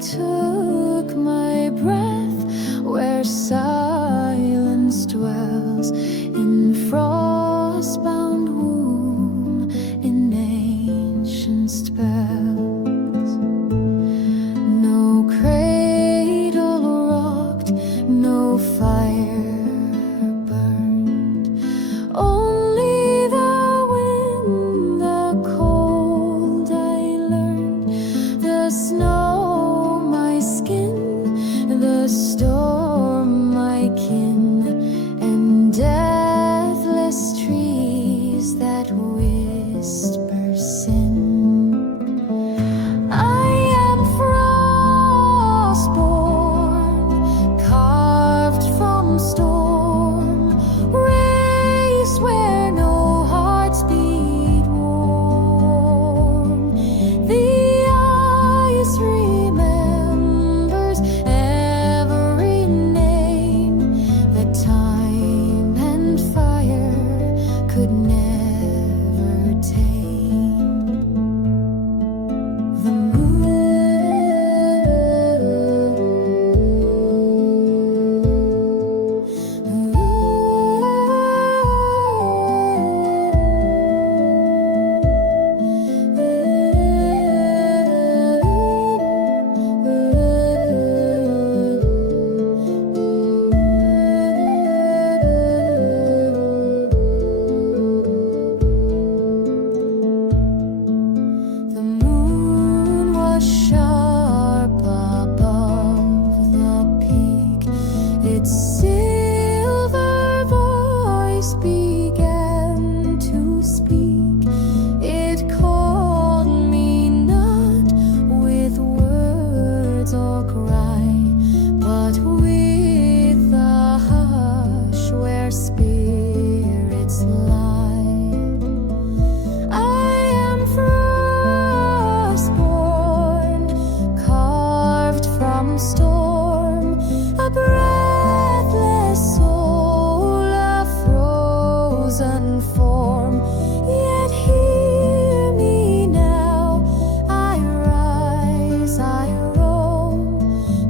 took my breath where silence dwells in frostbound womb, in ancient spells. No cradle rocked, no fire burned, only the wind, the cold I learned, the snow my skin, the storm my kin, and deathless trees that whisper sin. I am frostborn, carved from storm, raised where no hearts beat warm. The ice remembers every name that time and fire could never tame. The The moon was sharp above the peak. Its silver voice began to speak. It called me not with words or cry, but with the hush where spirits lie. I am frostborn, carved from storm, a breathless soul, a frozen form. Yet hear me now, I rise, I roam,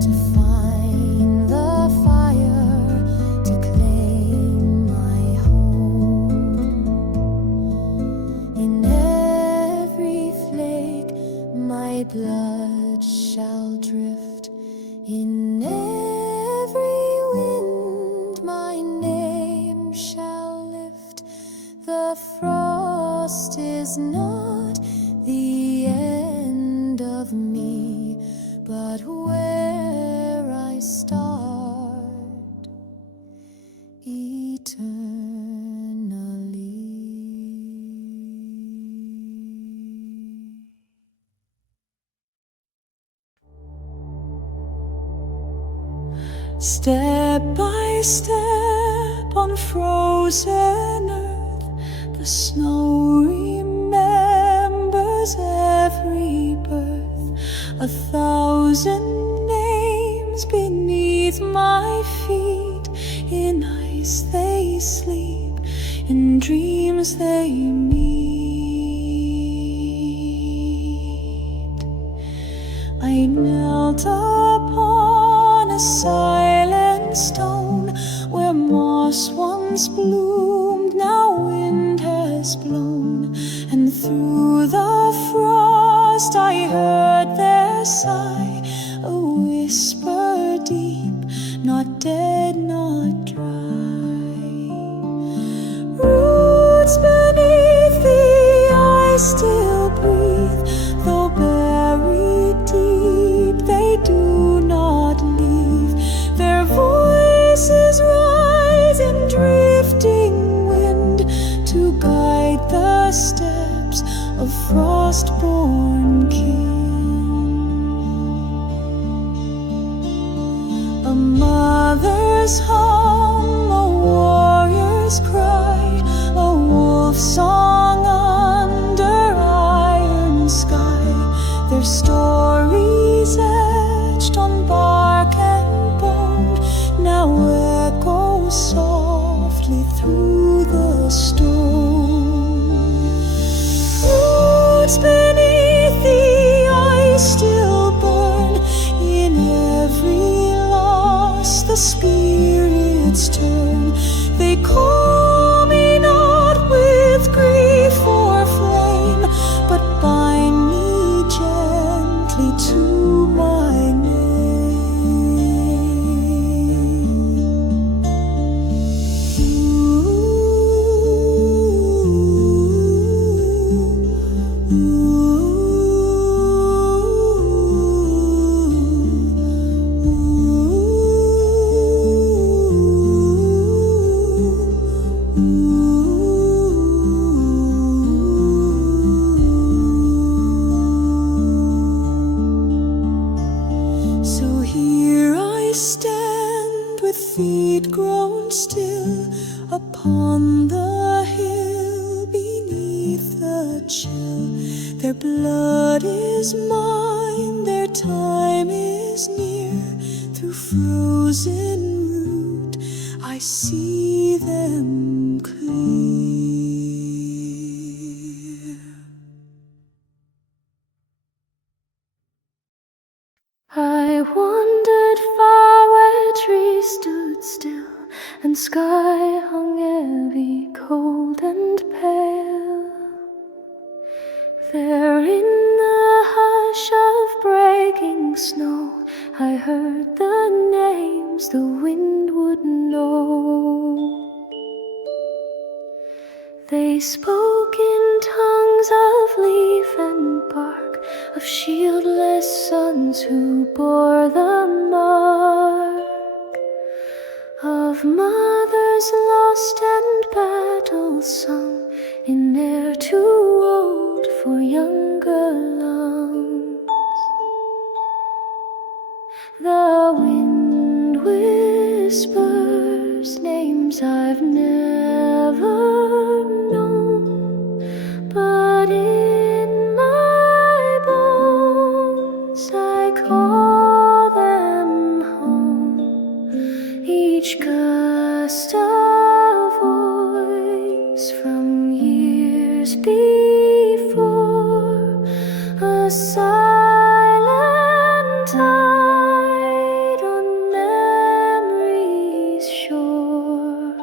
to find the fire, to claim my home. In every flake my blood shall drift, in every wind my name shall lift. The frost is not the end of me, but where I start eternally. Step by step on frozen earth, the snow remembers every birth. 1,000 names beneath my feet, in ice they sleep, in dreams they meet. I knelt upon a silent stone where moss once bloomed, now wind has blown, and through the frost I heard their sigh, a whisper deep, not dead, not dry. Roots beneath the ice still breathe, though buried deep they do not leave. Their voices rise in drifting wind to guide the steps of frostborn kin. A mother's hum, a warrior's cry, a wolf's song under iron sky. Their stories etched on bark and bone now echo softly through the storm. Roots beneath the ice still burn, spirits turn. They call me not with grief or flame, but bind me gently to my name. So here I stand with feet grown still upon the hill beneath the chill. Their blood is mine, their time is near. Through frozen root I see them clear. I wandered far where trees stood still and sky hung heavy, cold and pale. There in the hush of breaking snow I heard the names the wind would know. They spoke in tongues of leaf and bark, of shieldless sons who bore the mark, of mothers lost and battles sung in air too old for younger lungs. The wind whispers names I've never known, but in my bones I call them home. Each gust a voice from years before, a silent tide on memory's shore.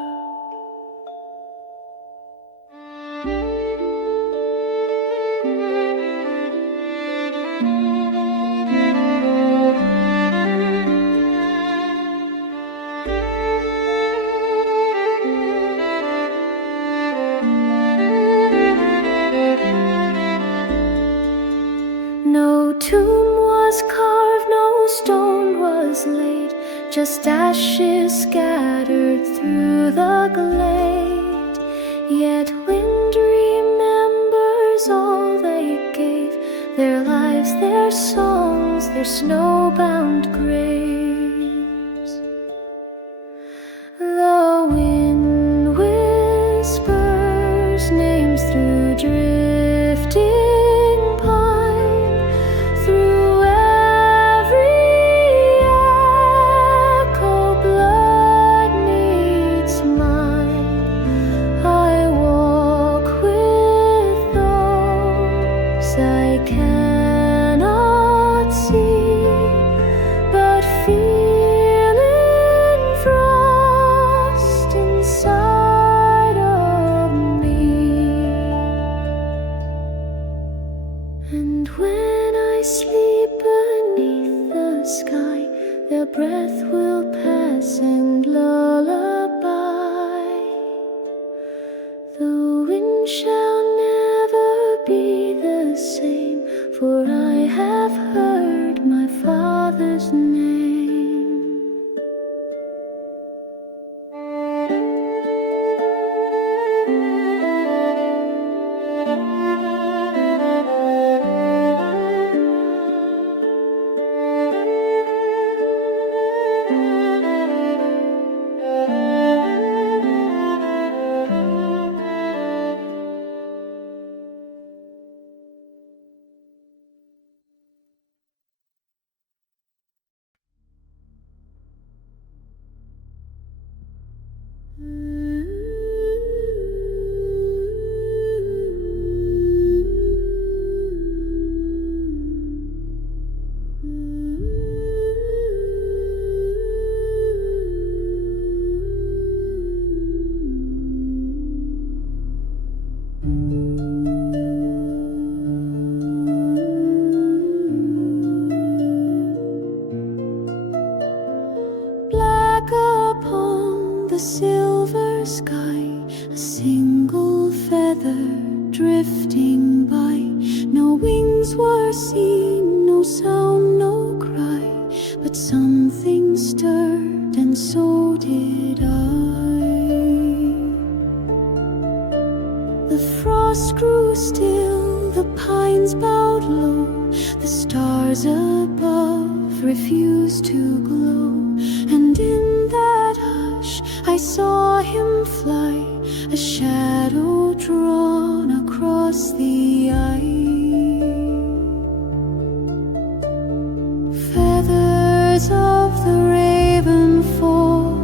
No tomb was carved, no stone was laid, just ashes scattered through the glade. Yet wind remembers all they gave, their lives, their songs, their snowbound graves. The wind whispers names through drifting pine, through every echo blood needs mine. I walk with those I cannot see, but feel in frost inside of me. And when I sleep beneath the sky, their breath will pass and lullaby. The wind shall never be the same, for I have heard my Father's name. the silver sky, a single feather drifting by. No wings were seen, no sound, no cry, but something stirred, and so did I. The frost grew still, the pines bowed low, the stars above refused to glow, and in that hush I saw him fly, a shadow drawn across the eye. Feathers of the raven fall,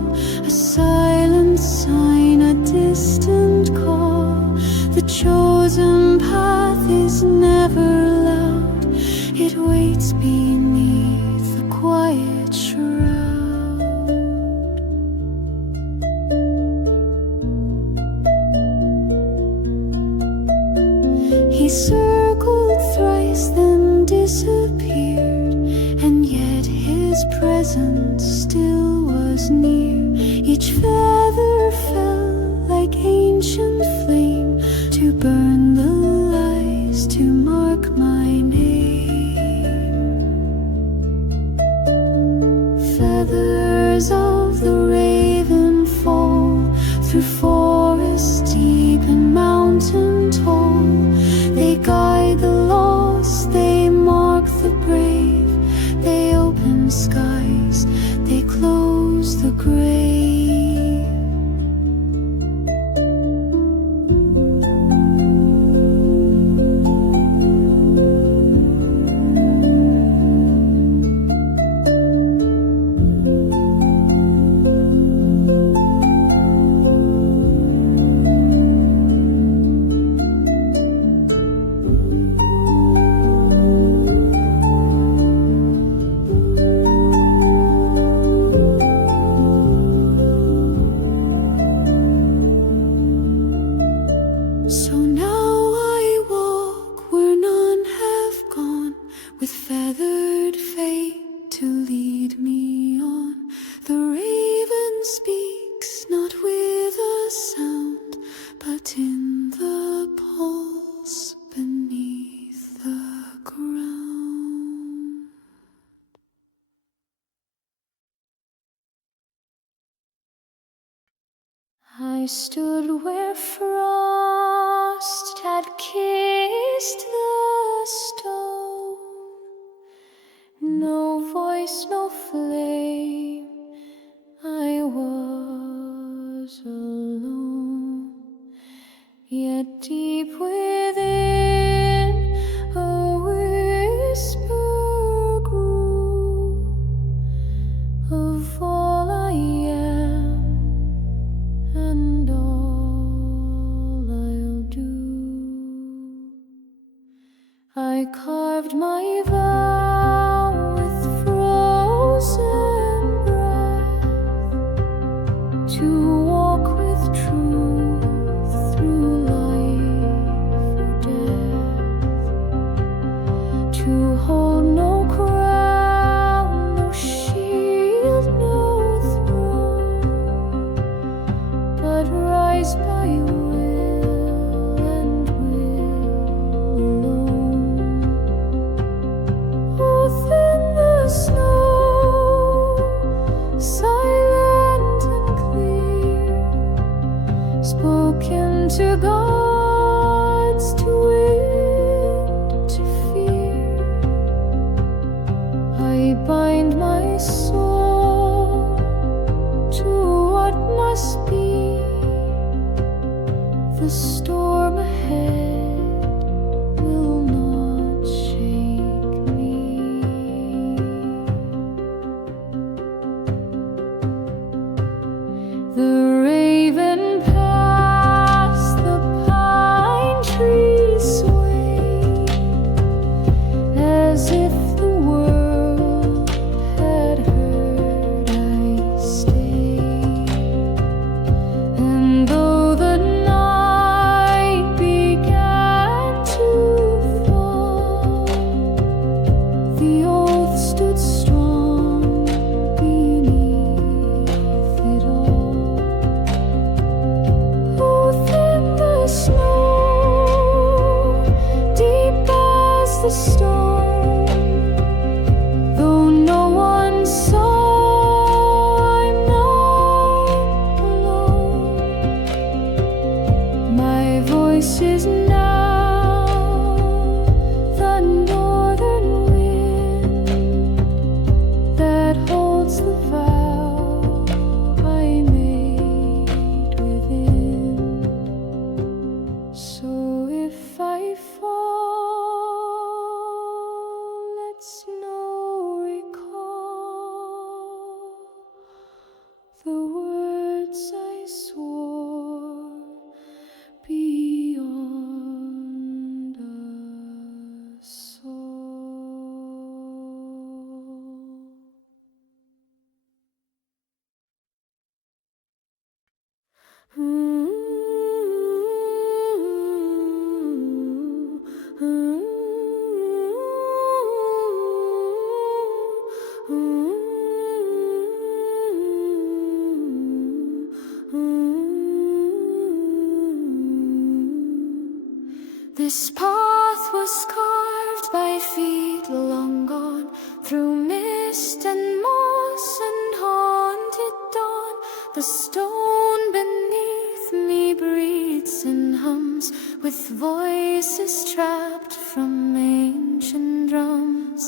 a silent sign, a distant call. The chosen path is never loud, it waits beneath the quiet shroud. He circled thrice, then disappeared, and yet his presence still was near. Each feather fell like ancient flame to burn the lies, to mark my name. Feathers of the raven fall through forest deep and mountain tall. They guide the lost, they mark the brave, they open skies, they close the grave. So now I walk where none have gone, with feathered fate to lead me on. The raven speaks not with a sound, but in the pulse beneath the ground. I stood where frost had kissed the stone. No voice, no flame, I was alone. Yet deep within a whisper grew of all I am and all I'll do. I carved my vow with frozen breath to walk with truth through life or death, to hold no crown, no shield, no throne, but rise by will and will alone. Within the snow, silent and clear, spoken to gods, to wind, to fear. I bind my soul to what must be. The storm ahead will not shake me. The raven passed, the pine trees swayed, as if the world had heard I stayed. And though the night This path was carved by feet long gone, through mist and moss and haunted dawn. The stone beneath me breathes and hums with voices trapped from ancient drums.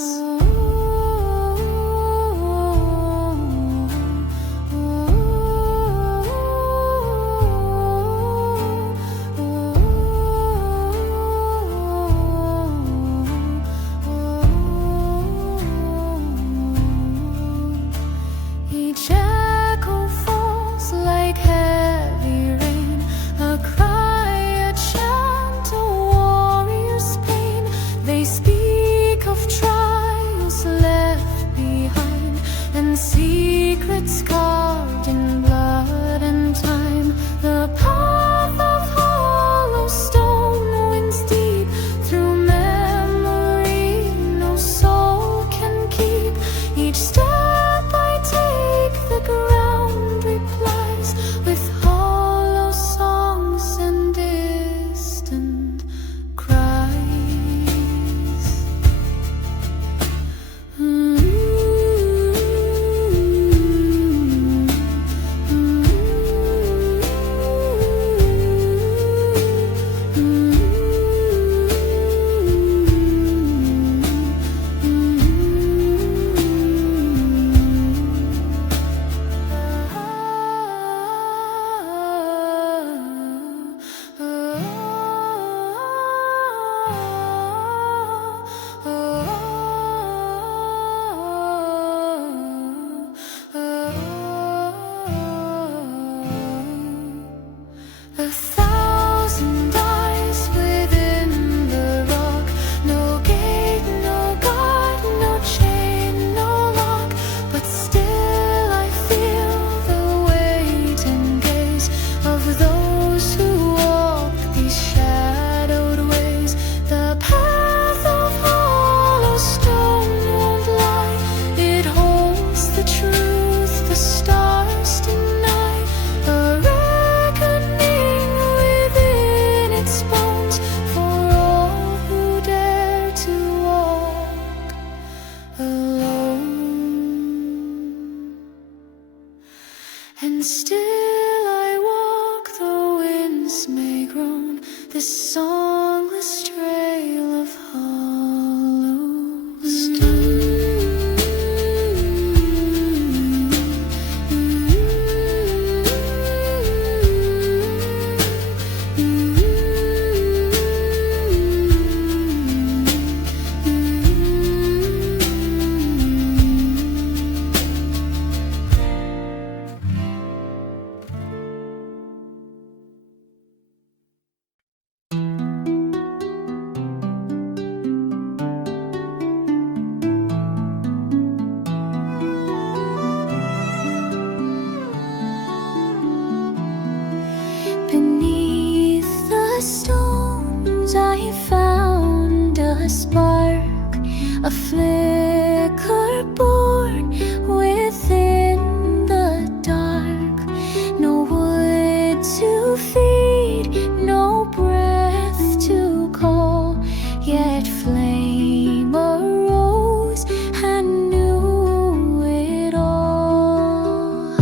Each echo falls like heavy rain, a cry, a chant, a warrior's pain. They speak of trials left behind, and secrets carved in blood and time. The path of hollow stone winds deep through memory no soul can keep. Each step the ground replies with hollow songs and distant cries. A thousand eyes within the rock, no gate, no guard, no chain, no lock. But still I feel the weight and gaze of those who walk these shadowed ways. The path of hollow stone won't lie, it holds the truth the stars deny. A reckoning within its bones for all who dare to walk alone. And still I walk, the winds may groan, this songless trail of hollow stone. Beneath the stones I found a spark, a flicker born within the dark. No wood to feed, no breath to call, yet flame arose and knew it all.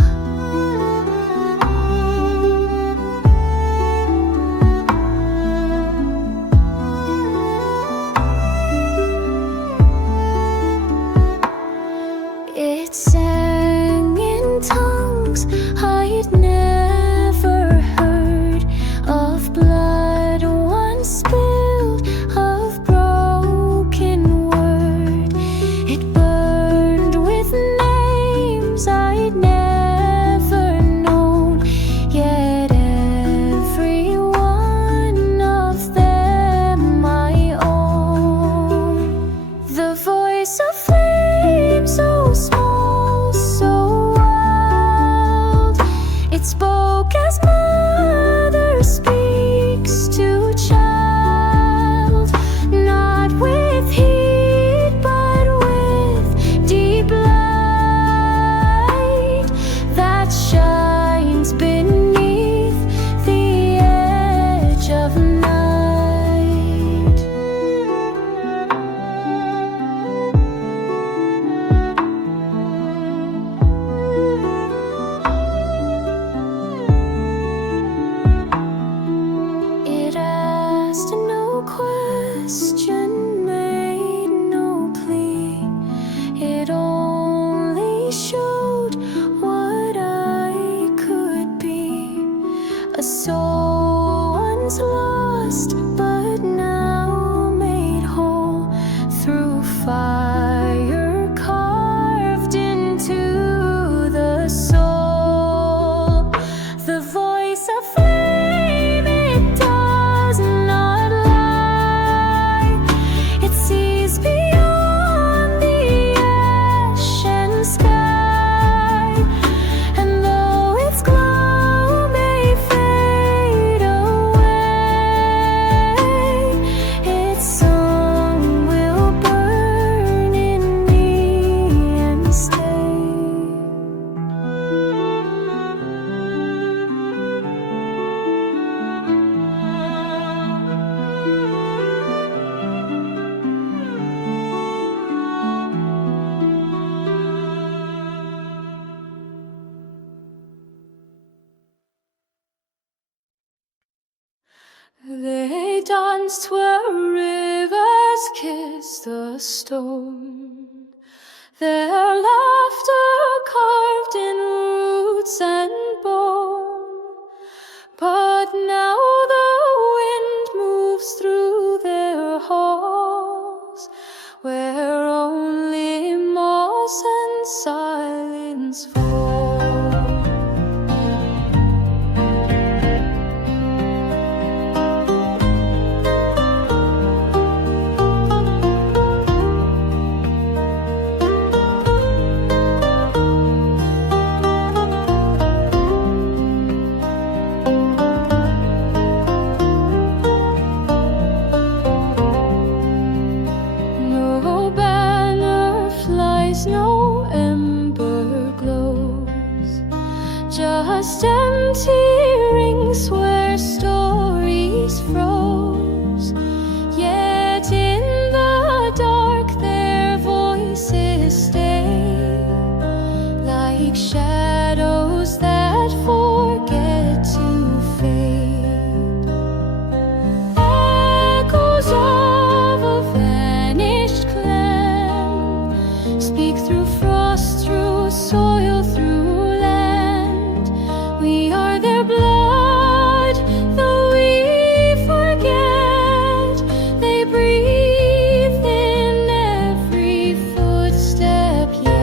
It sang in tongues I'd never heard, of blood once spilled, of broken word. It burned with names I'd never known, yet every one of them my own. The voice of flame so small once where rivers kiss the stone, their laughter carved in roots and bone. But now the wind moves through their halls, where only moss and silence fall. No ember glows, just empty rings where stories froze. Yet in the dark their voices stay, like shadows that forget to fade. Echoes of a vanished clan speak through frost, through soil, through land. We are their blood, though we forget. They breathe in every footstep yet.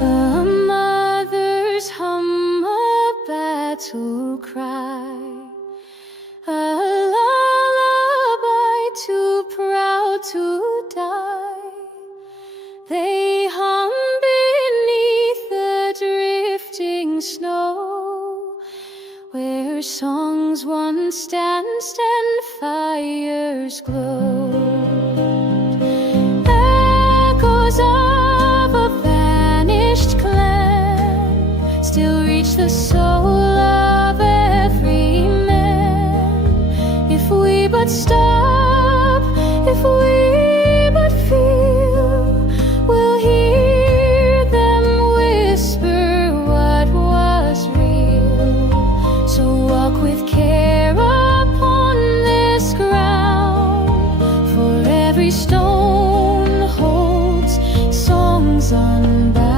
A mother's hum, a battle cry, a lullaby too proud to die. They hum beneath the drifting snow, where songs once danced and fires glowed. Echoes of a vanished clan still reach the soul of every man. If we but stop, if we but feel, we'll hear them whisper what was real. So walk with care upon this ground, for every stone holds songs unbound.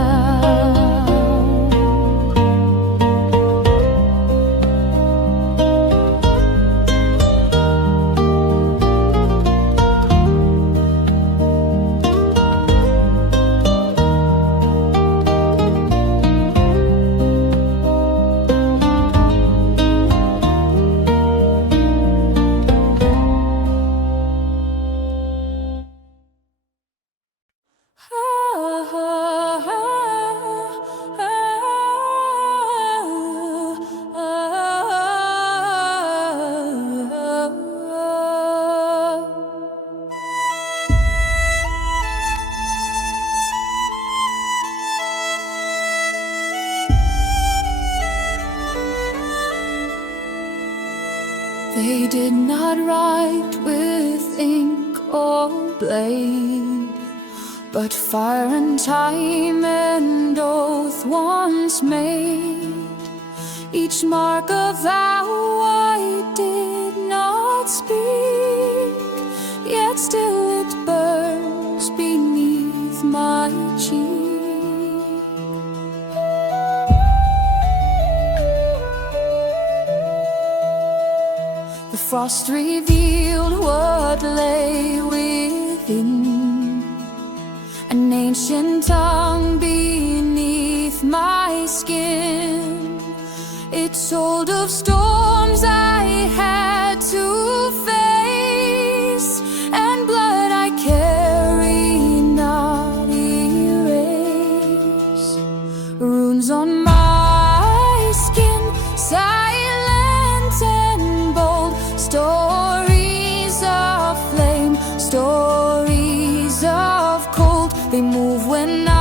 They did not write with ink or blade, but fire and time and oath once made. Each mark of vow I did not speak, yet still it burns beneath my cheek. The frost revealed what lay within, an ancient tongue beneath my skin. It told of storms I had to face, and blood I carry not erase. Runes on my skin, silent and bold, stories of flame, stories of cold. They move when I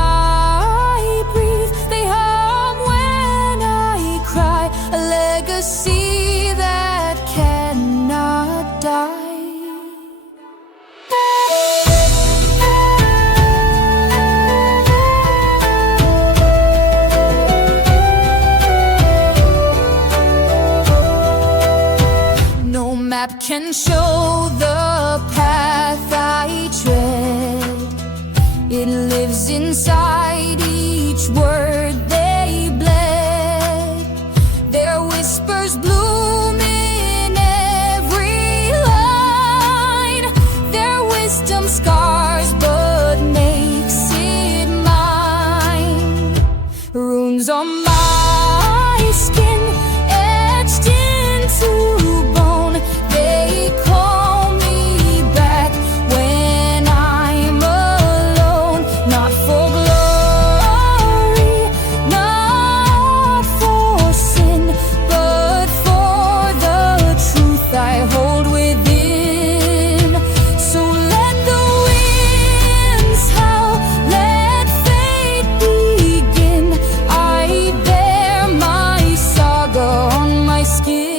map can show the path I tread. It lives inside each word they bled. Their whispers bloom in every line. Their wisdom scars but makes it mine. Runes on my skin, etched into bone. They call me back when I'm alone. Not for glory, not for sin, but for the truth I hold within. So let the winds howl, let fate begin. I bear my saga on my skin.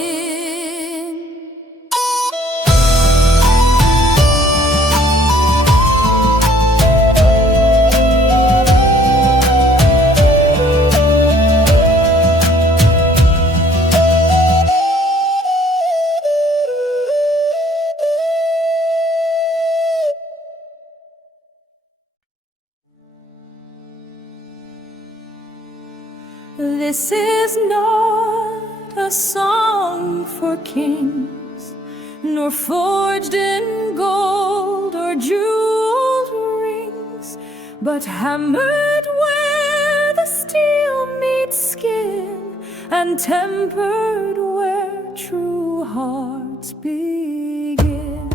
This is not a song for kings, nor forged in gold or jeweled rings, but hammered where the steel meets skin, and tempered where true hearts begin.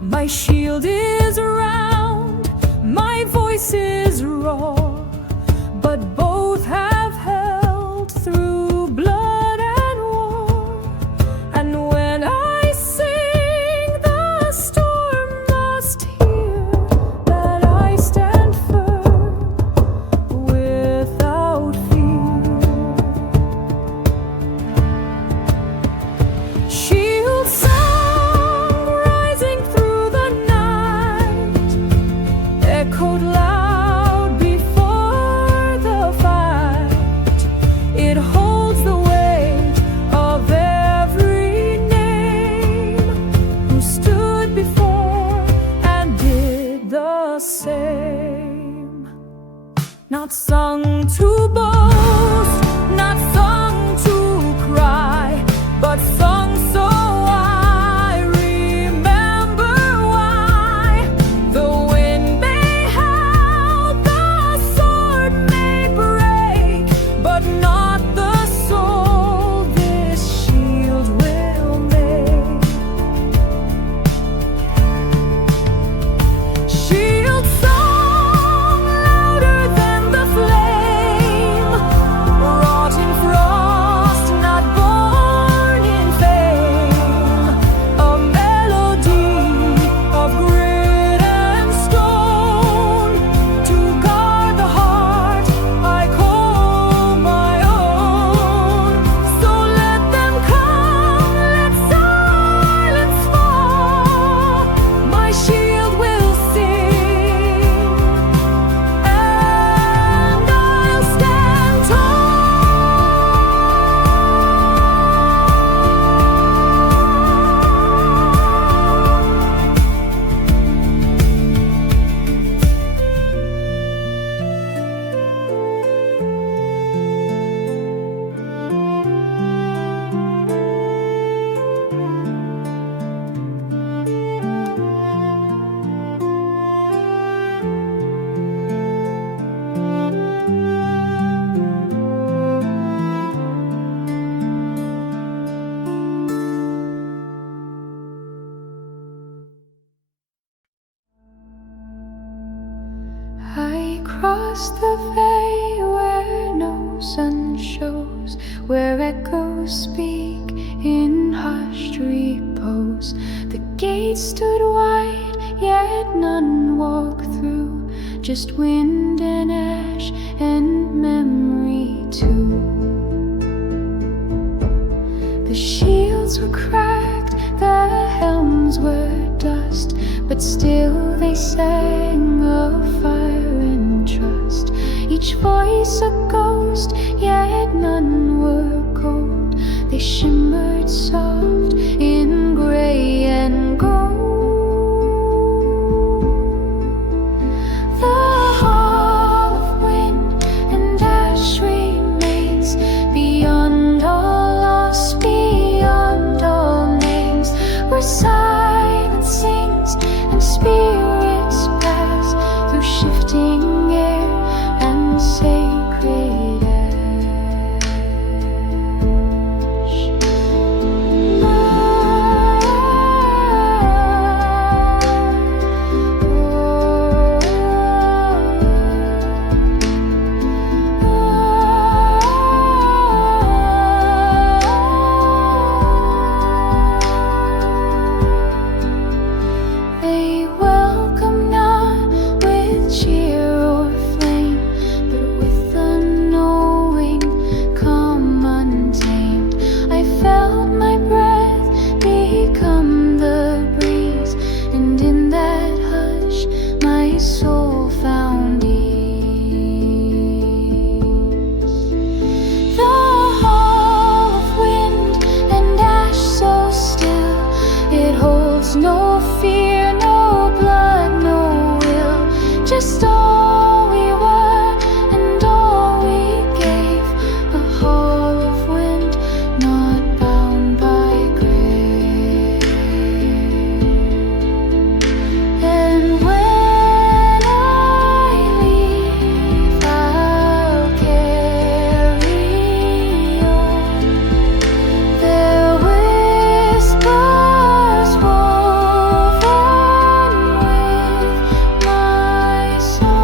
My shield is round, my voice is raw, but both have held through blood and war. And when I sing, the storm must hear that I stand firm without fear. Shield song rising through the night, echoed loud before the fight. It holds the weight of every name who stood before and did the same. Not sung to boast, not sung to cry, but sung so I remember why. The wind may howl, the sword may break, but not the soul this shield will make. Shield song louder than the flame, wrought in frost, not born in fame. A melody of grit and stone, to guard the heart I call my own. So let them come, let silence fall. My shield will sing, and I'll stand tall. I cross the bay where no sun shows, where echoes speak in hushed repose. The gates stood wide, yet none walk through, just wind and ash and memory too. The shields were cracked, the helms were dust, but still they sang of fire and trust. Each voice a ghost, yet none were cold. They They shimmered soft in gray and gold. The hall of wind and ash remains beyond all loss, beyond all names, where silence sings and spirits pass through shifting air and sacred ash. They welcome not with cheer or flame, but with the knowing come untamed. I felt my breath become the breeze, and in that hush my soul found ease. The hall of wind and ash so still, it holds no fear, no blood, no will, just all we were and all we gave. A hall of wind not bound by grave. And when I leave, I'll carry on their whispers woven with my song.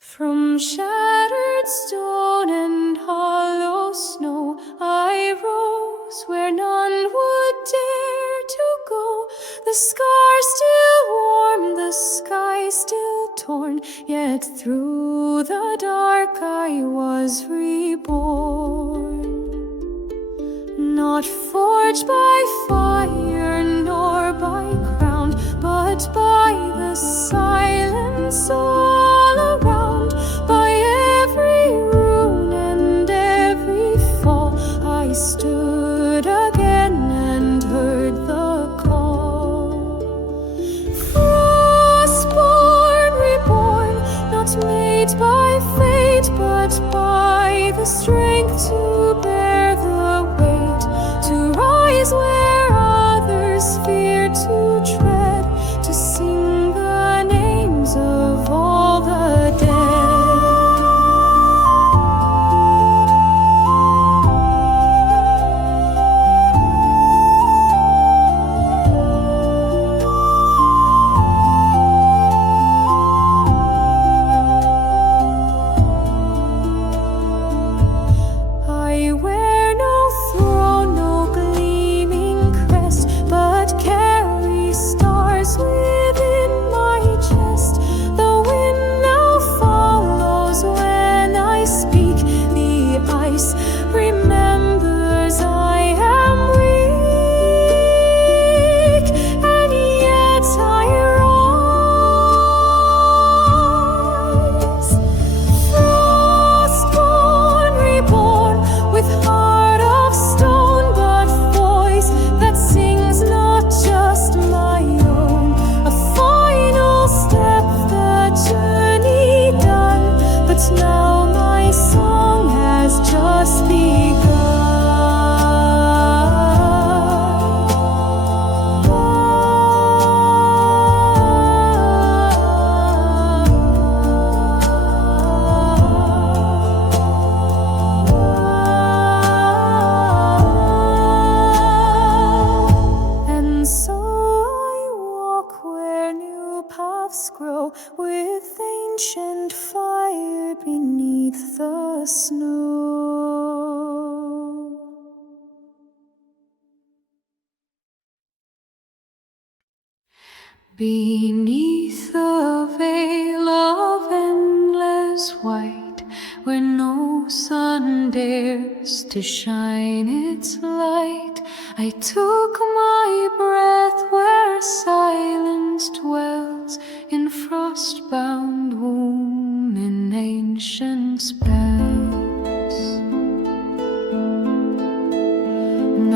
From shattered stone and hollow snow, I rose where none would dare to go. The scars still warm, the sky still torn, yet through the dark I was reborn. Not forged by fire nor by crown, but by the silence all around. By every rune and every fall, I stood again and heard the call. Frostborn, reborn, not made by fate, but by the strength to bear the weight, to rise where others fear to tread, to sing the names of all the dead. I wear no throne, no gleaming crest, but carry stars within my chest. The wind now follows when I speak. The ice remembers I am weak, and yet I rise. Frostborn, reborn, with heart of stone, but voice that sings not just my own. A final step, the journey done, but now my song has just begun. And so I walk where new paths grow, with ancient fire beneath the snow. Beneath the veil of endless white, where no sun dares to shine its light, I took my breath where silence dwells, in frost-bound womb, in ancient spells.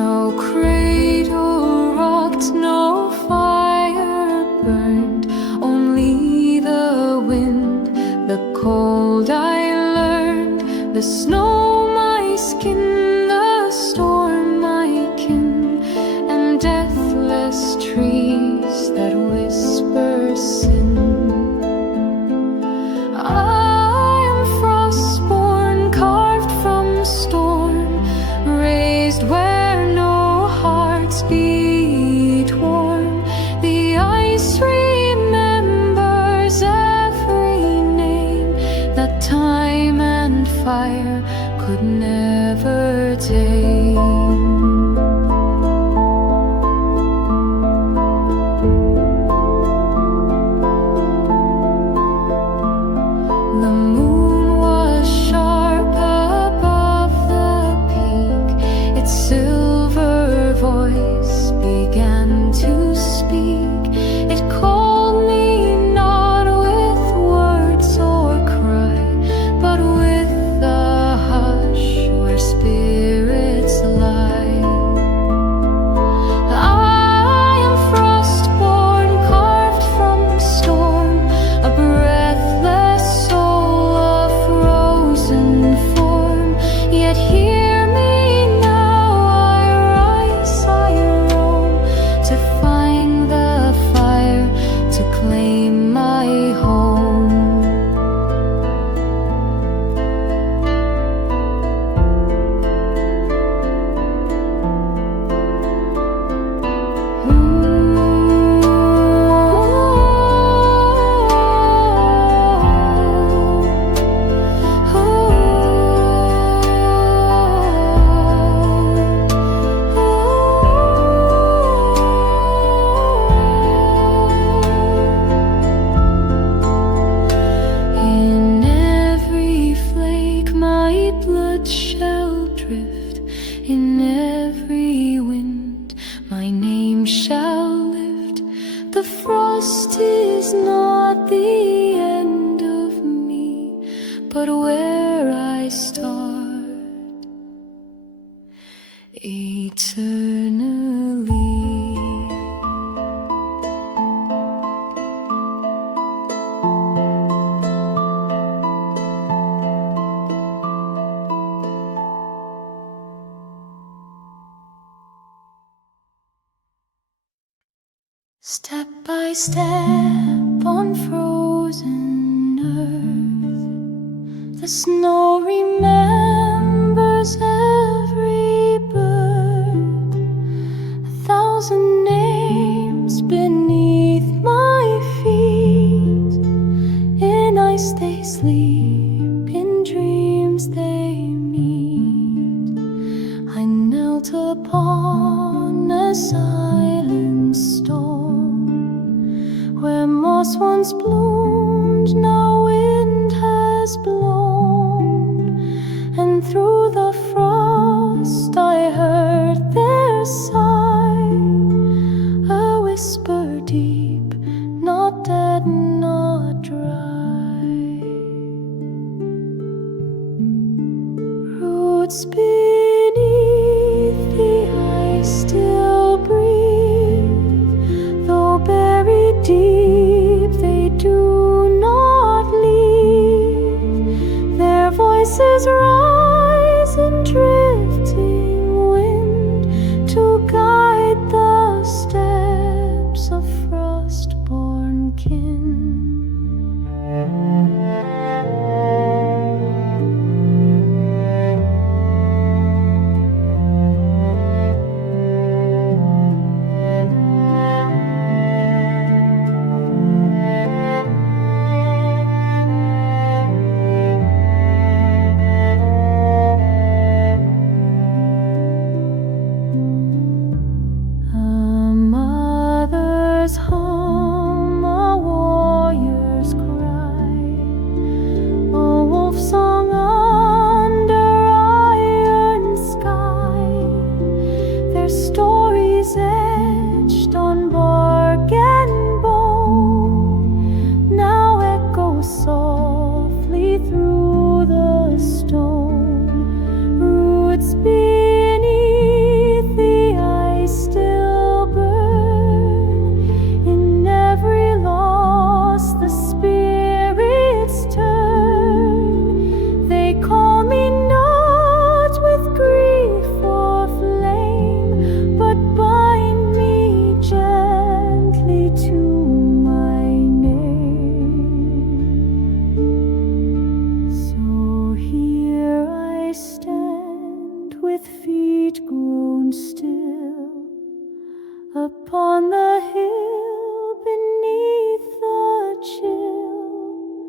No cradle rocked, no fire burned, only the wind, the cold I learned, the snow my skin, the storm my kin, and deathless trees that whisper sin. I am frostborn, carved from storm, raised where no hearts beat warm. The ice remembers every name that time and fire could never tame. The moon was sharp above the peak, its silver voice began to speak. It called me not with words or cry, but with the hush where spirits lie. I am frostborn, carved from storm, a breathless soul of frozen form. Yet hear me now, I rise, I roam, to find the fire, to claim my home. In every flake my blood shall drift, in every wind my name shall lift. The frost is not the end of me, but where I start eternally. Step by step on frozen earth, the snow remembers every bird. 1,000 names beneath my feet. In ice they sleep, in dreams they meet. I knelt upon a silent stone, where moss once bloomed, now wind has blown. And through the frost I heard their sigh, a whisper deep, not dead, not dry. Roots beneath the ice still breathe, though buried deep they do not leave. Their voices rise in drifting wind to guide the steps of frostborn kin. upon the hill beneath the chill.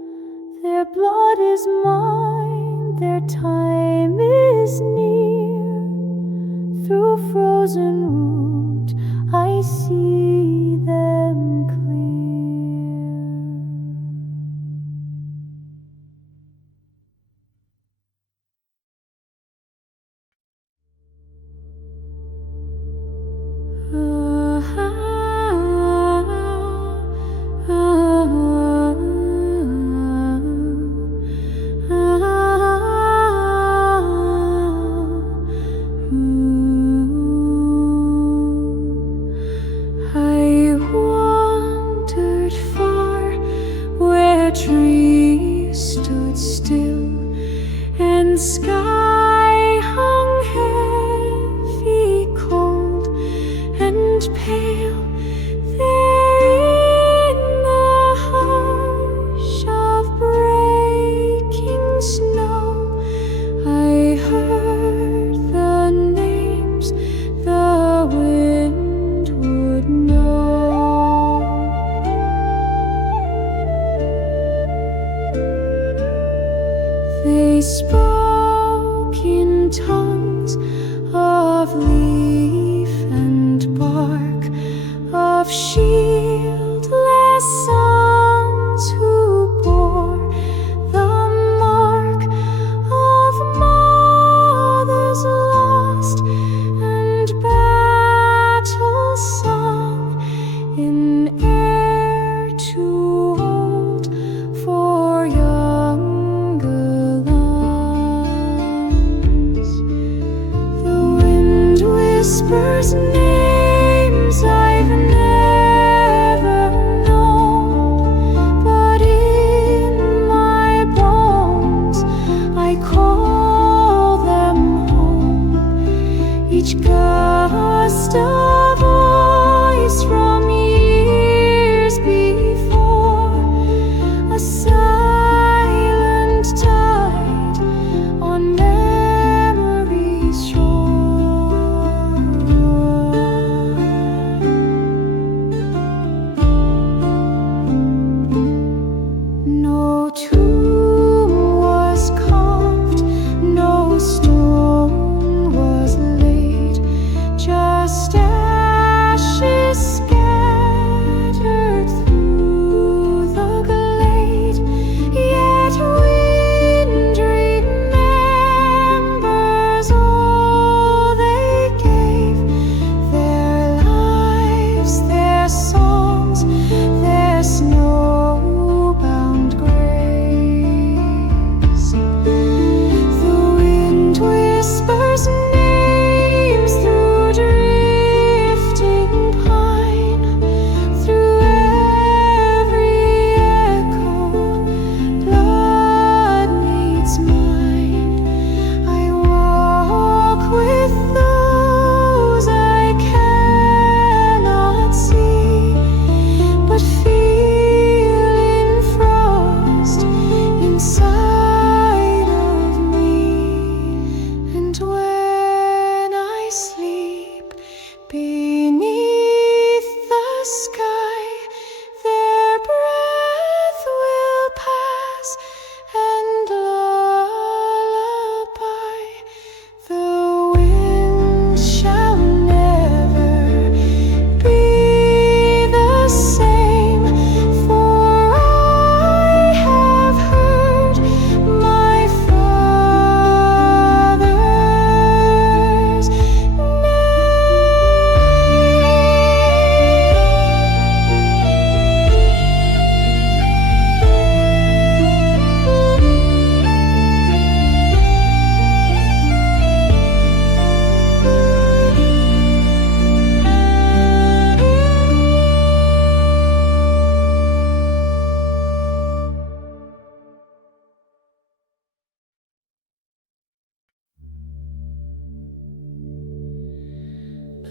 Their blood is mine, their time is near. Through frozen root I see them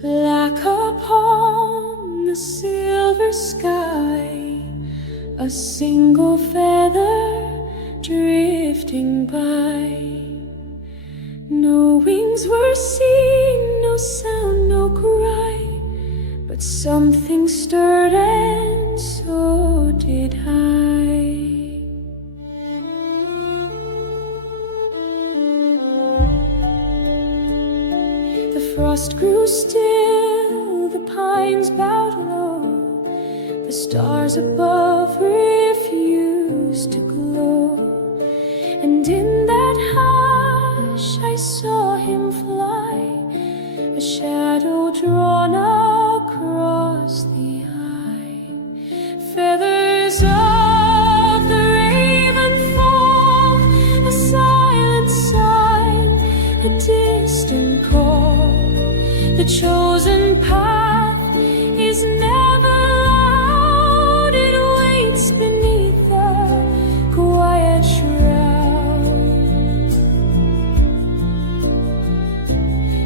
Black upon the silver sky, a single feather drifting by. No wings were seen, no sound, no cry, but But something stirred and so did I. The frost grew still, the pines bowed low, the stars above refused to glow. And in that hush I saw him fly, a shadow drawn across the eye. Feathers of the raven fall, a silent sign, a distant call. The chosen path is never loud, it waits beneath the quiet shroud.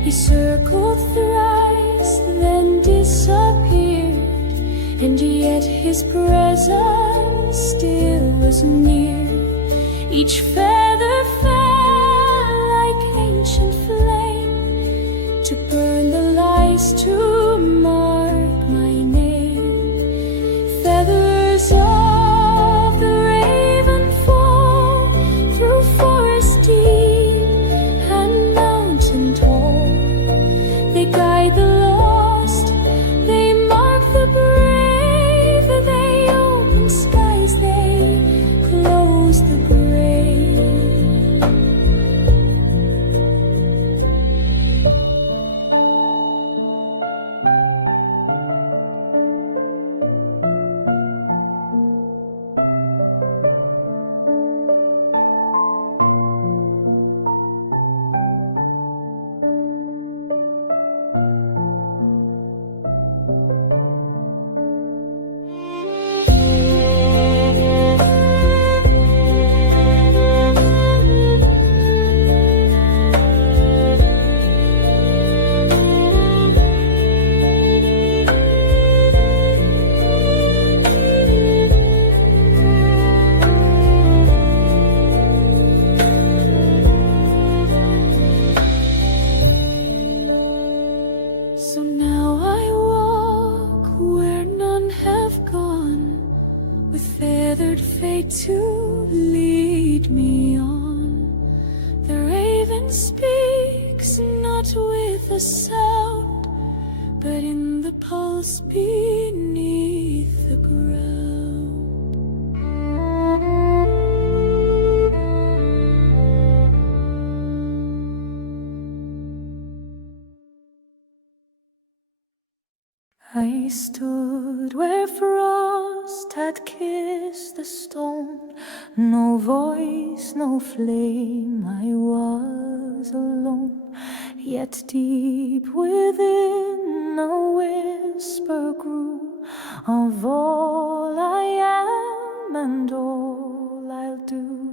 He circled thrice, then disappeared, and yet his presence still was near. Each feather fell like ancient flame to burn the lies to mark my name. Feathers of the raven fall through forest deep and mountain tall. They guide the lost, they mark the brave, they open skies, they close the grave. So now I walk where none have gone, with feathered fate to lead me on. The raven speaks not with a sound, but in the pulse beneath the ground. I stood where frost had kissed the stone, no voice, no flame, I was alone. Yet deep within a whisper grew of all I am and all I'll do.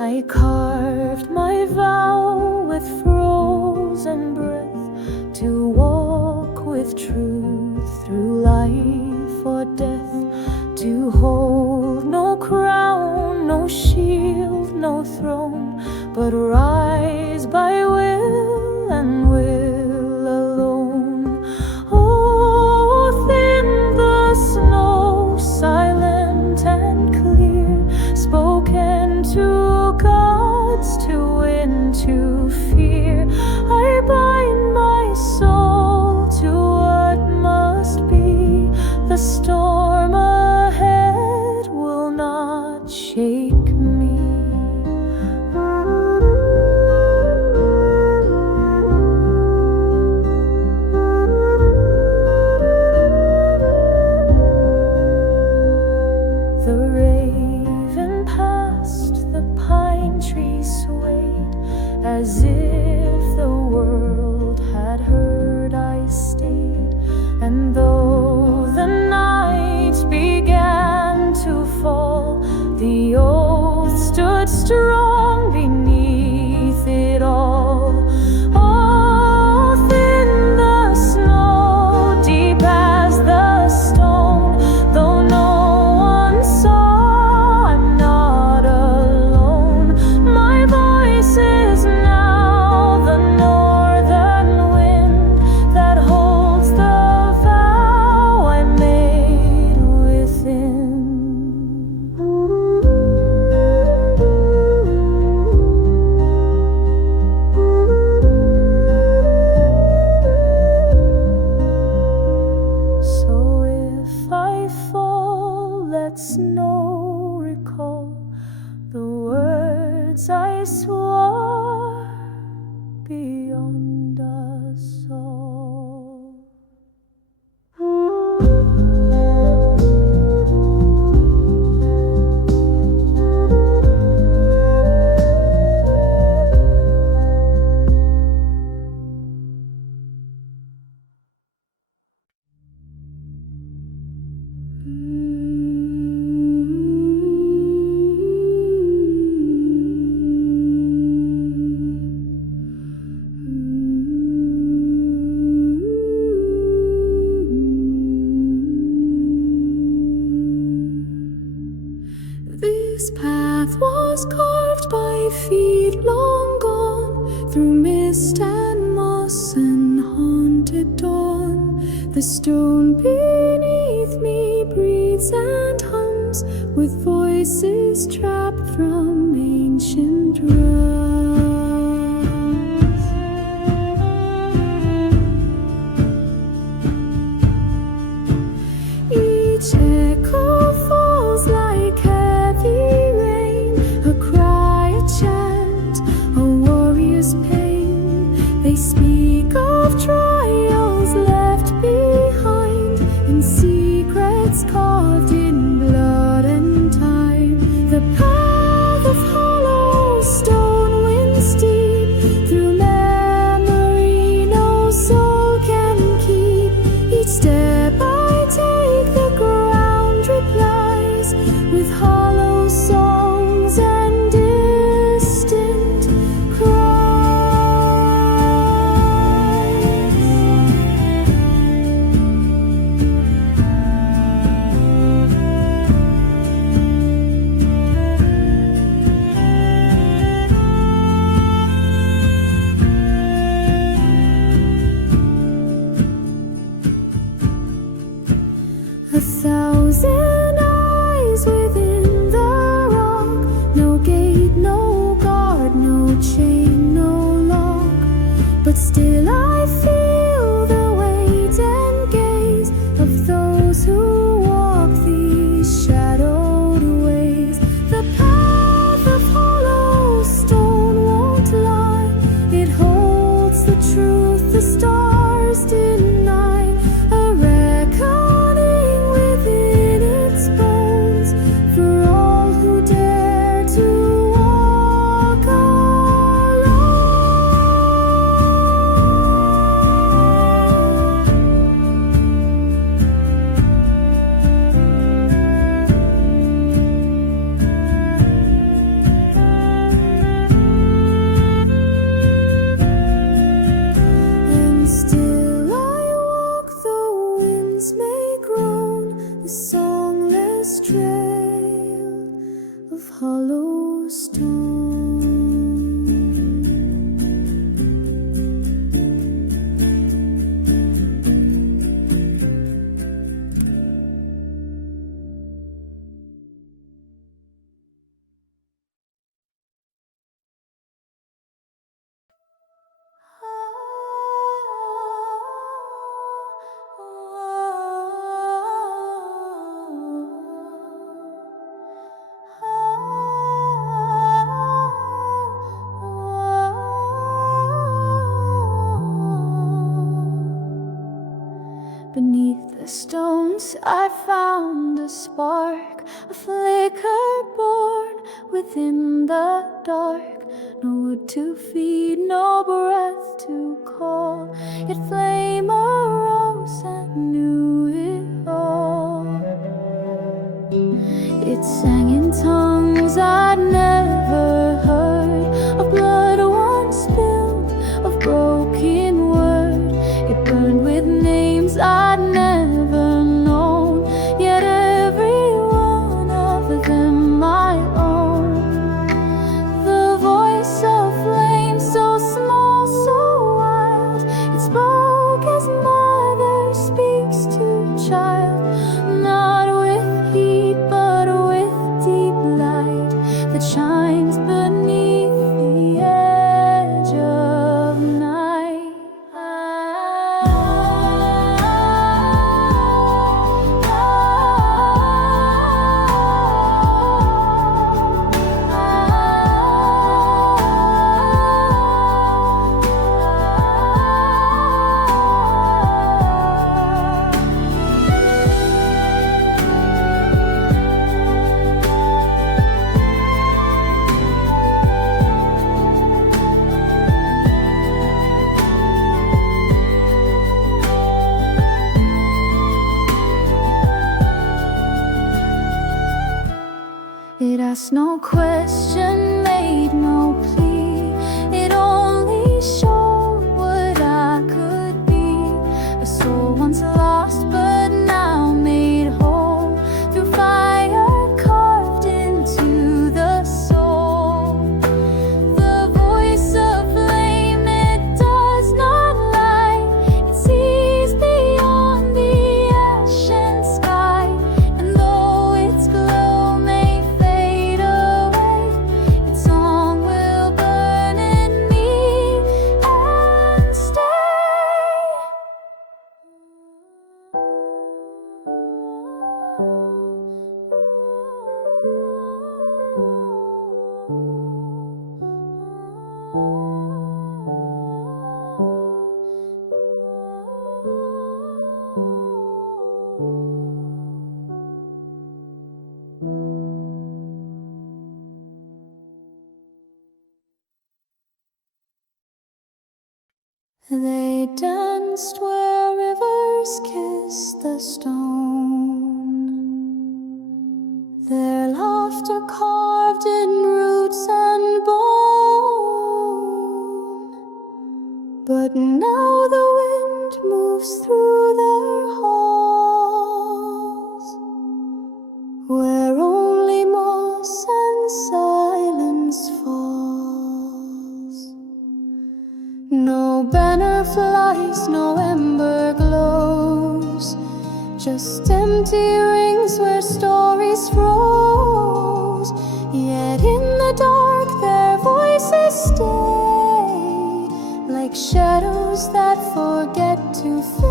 I carved my vow with frozen breath to walk with truth through life or death, to hold no crown, no shield, no throne, but rise by will and will alone. Oh, thin the snow, silent and clear, spoken to gods to win to fear. I bind my soul to what must be. The storm ahead will not shake me. The raven passed, the pine tree swayed, as if the world had heard I stayed. And though the night began to fall, the oath stood strong beneath it all. Oh, thin the snow, deep as the stone, though no one saw voice war beyond us all. This path was carved by feet long gone, through mist and moss and haunted dawn. The stone beneath me breathes and hums with voices trapped from ancient drums. Each echo falls like heavy rain, a cry, a chant, a warrior's pain. They speak of trials left behind, and secrets carved in blood and time. The path of hollow stone winds deep, through memory no soul can keep. Each step I take, the ground replies with hollow songs and distant cries. A thousand eyes within the rock, no gate, no guard, no chain, no lock. But still I feel the weight and gaze of those who walk these shadowed ways. The path of hollow stone won't lie, it holds the truth the stars deny. A reckoning within its bones for all who dare to walk alone. And still I walk, the winds may groan, the songless trail of hollow stone. Beneath the stones I found a spark, a flicker born within the dark. No wood to feed, no breath to call, yet flame arose and knew it all. It sang in tongues I'd never heard, of blood once spilled, of broken word. It burned with names I'd never known, yet every one of them my own. The voice of flame, so small, so wild, it spoke as mother speaks to child, not with heat but with deep light that shines beneath the edge of night. It asked no question, made no plea. It only showed what I could be. A soul once lost but now made whole through fire carved into the soul. The voice of flame, it does not lie. It sees beyond the ashen sky, and though its glow may fade away, its song will burn in me and stay. They danced where rivers kiss the stone, their laughter carved in roots and bone. But now the wind moves through their halls, where only moss and silence falls. No banner flies, no ember glows, just empty rings where stories froze. Yet in the dark their voices stay, like shadows that forget to fade.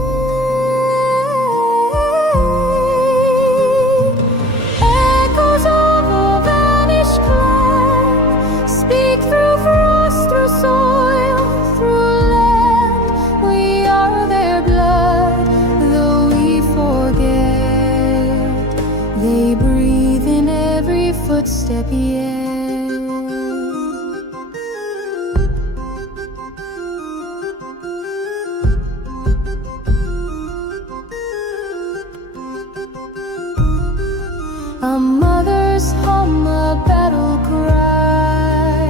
Echoes of a vanished clan speak through frost, through soil, through land. We are their blood, though we forget. They breathe in every footstep yet. A mother's hum, a battle cry,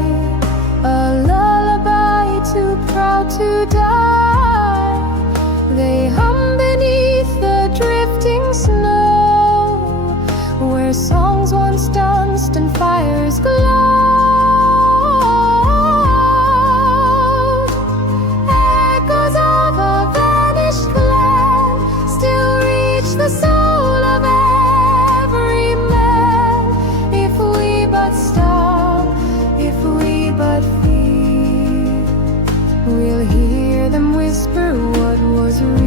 a lullaby too proud to die. They hum beneath the drifting snow, where songs once danced and fires glowed. Echoes of a vanished clan still reach the soul of every man. If we but stop, if we but feel, we'll hear them whisper what was real.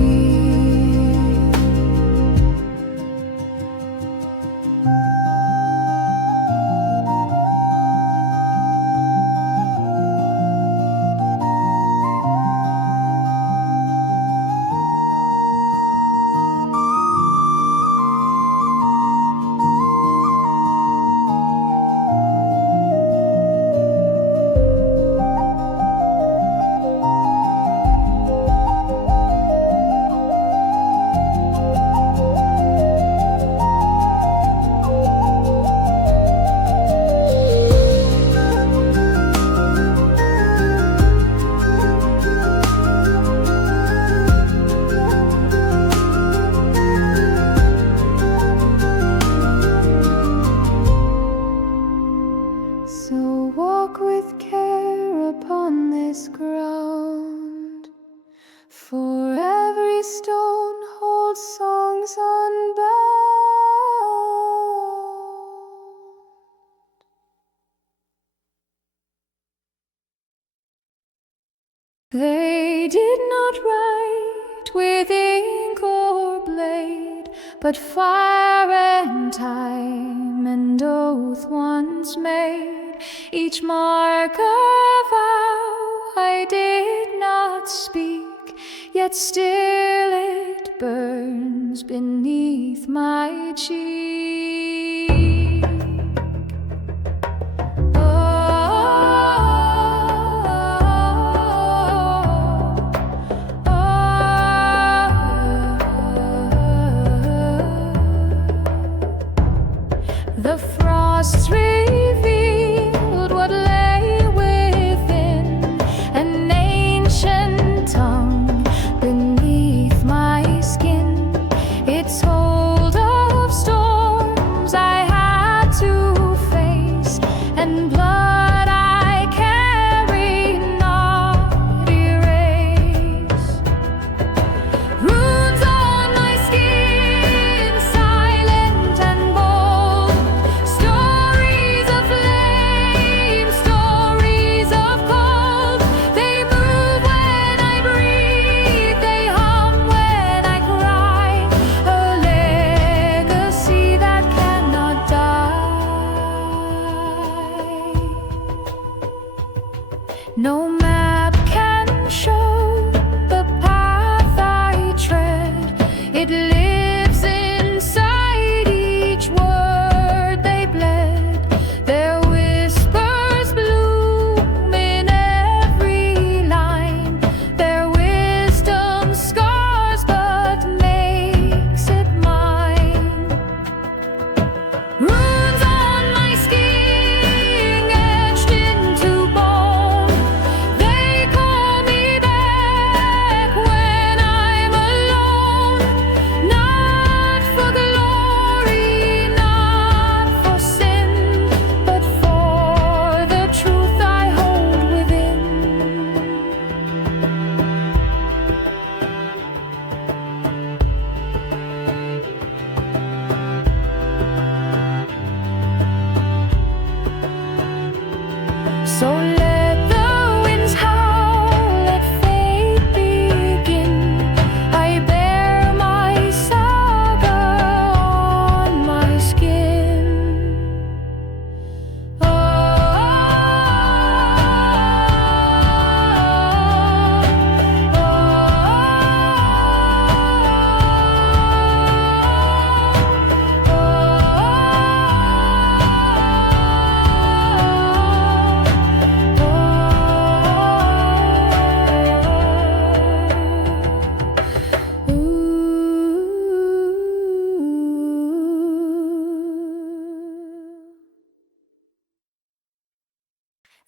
So walk with care upon this ground, for every stone holds songs unbound. They did not write with ink or blade, but fire and time and oath once made. Each marker vow I did not speak, yet still it burns beneath my cheek. The frost frost revealed what lay within, an ancient tongue beneath my skin. It told of storms I had to face, and blood I carry not erase. Runes on my skin, silent and bold, stories of flame, stories of cold. They move when I breathe, they hum when I cry, a legacy that cannot die. No map can show the path I tread. It lives inside each word they bled. Their whispers bloom in every line. Their wisdom scars but makes it mine. Runes on my skin, etched into bone. They call me back when I'm alone. Not for glory, not for sin, but for the truth I hold within. So let the winds howl, let fate begin. I bear my saga on my skin.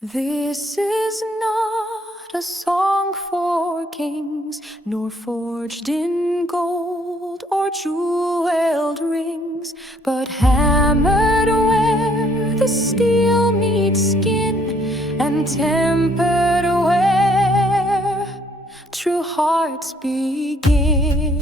This is not a song for kings, nor forged in gold or jeweled rings, but hammered where the steel meets skin, and tempered where true hearts begin.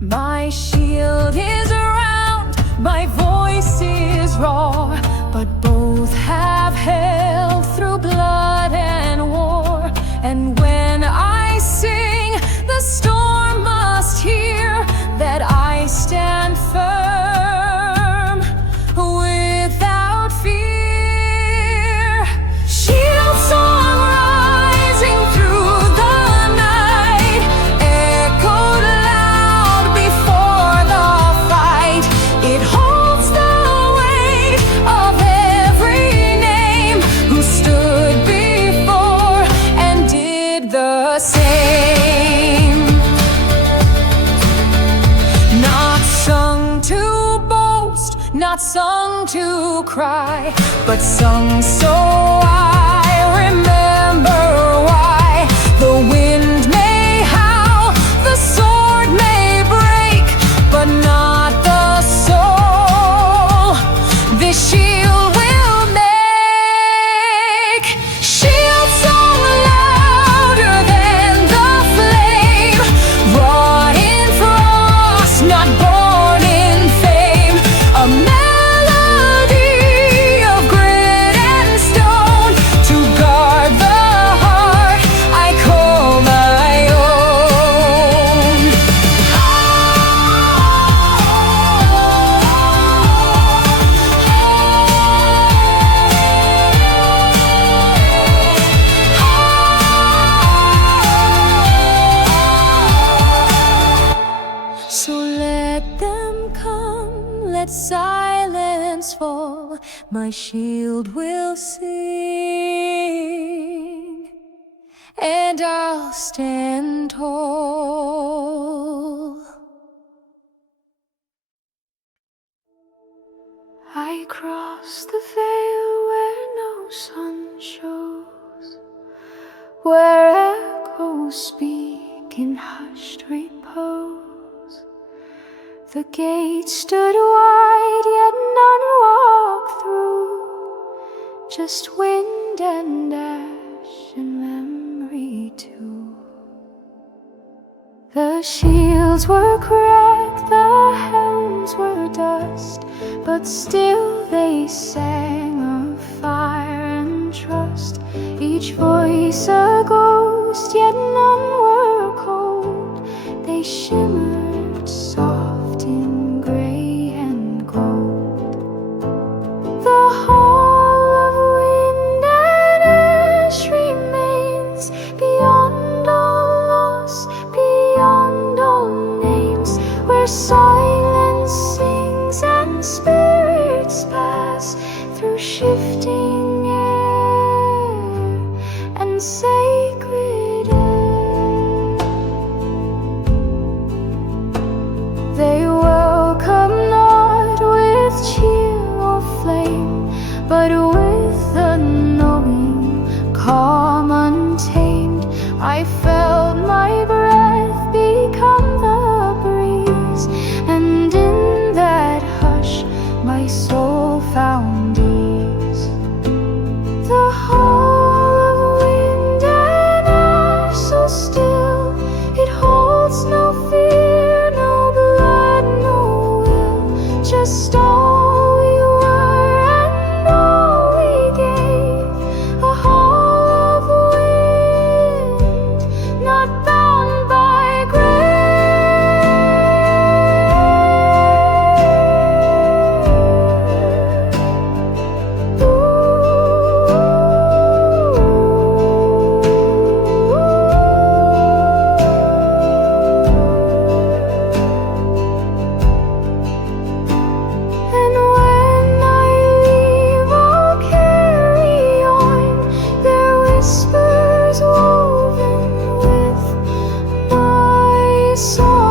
My shield is round, my voice is raw, but both have held through blood and war. And when I sing, the storm must hear that I stand firm without fear. Shield song rising through the night, echoed loud before the fight. It holds the weight of every name who stood before and did the same. Not sung to boast, not sung to cry, but sung so I remember why. The wind may howl, the sword may break, but not the soul this shield will make. Shield song louder than the flame, wrought in frost, not born in fame. A melody of grit and stone to guard the heart I call my own. So let them come, let silence fall. My shield will sing, and I'll stand tall. I cross the veil where no sun shows, where echoes speak in hushed repose. The gate stood wide, yet none walked through, just wind and ash and memory too. The shields were cracked, the helms were dust, but still they sang of fire and trust. Each voice a ghost, yet none were cold. They shimmered soft in gray and gold. The hall of wind and ash remains beyond all loss, beyond all names, where silence sings and spirits pass through shifting air and sacred air. They welcome not with cheer or flame, but with the knowing, calm, untamed. I felt my breath become the breeze, and in that hush my soul found ease. The hall of wind and ash so still, it holds no fear, no blood, no will, just all we were and all we gave. A hall of wind, not bound by grave. And when I leave, I'll carry on their whispers woven with my song.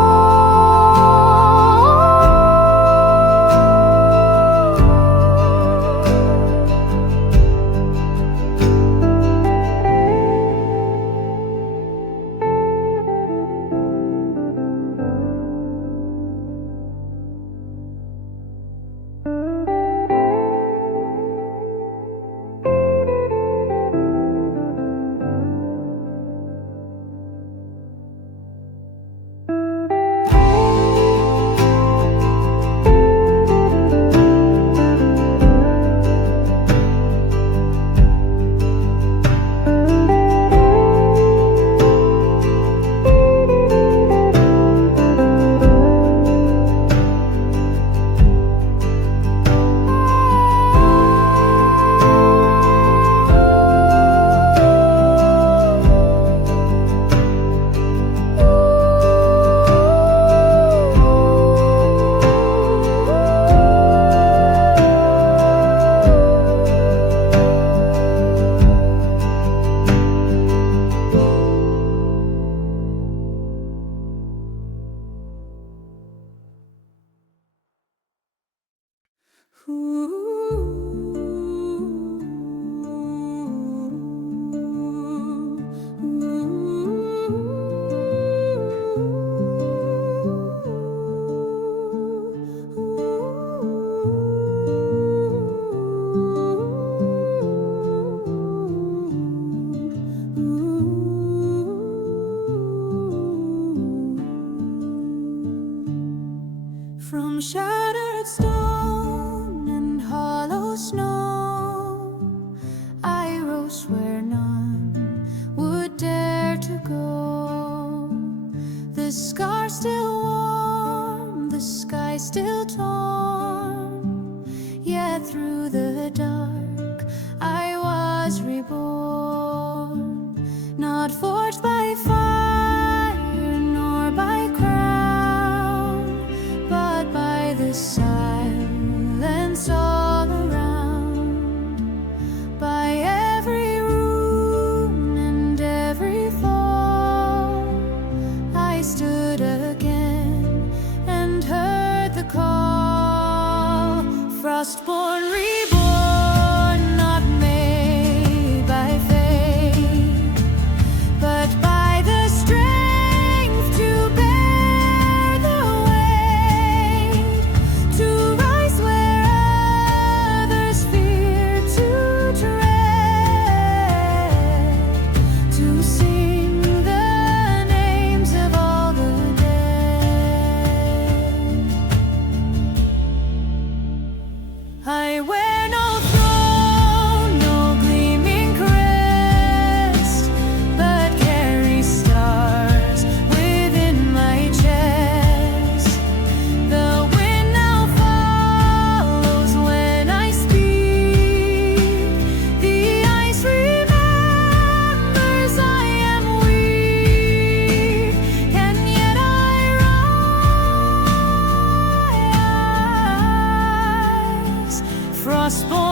From shattered stone and heart Frostborn reborn, not made by fate, but by the strength to bear the weight, to rise where others fear to tread, to sing the names of all the dead. I wear no throne, no gleaming crest, but carry stars within my chest. The wind now follows when I speak. The ice remembers I am weak, and yet I rise. Frostborn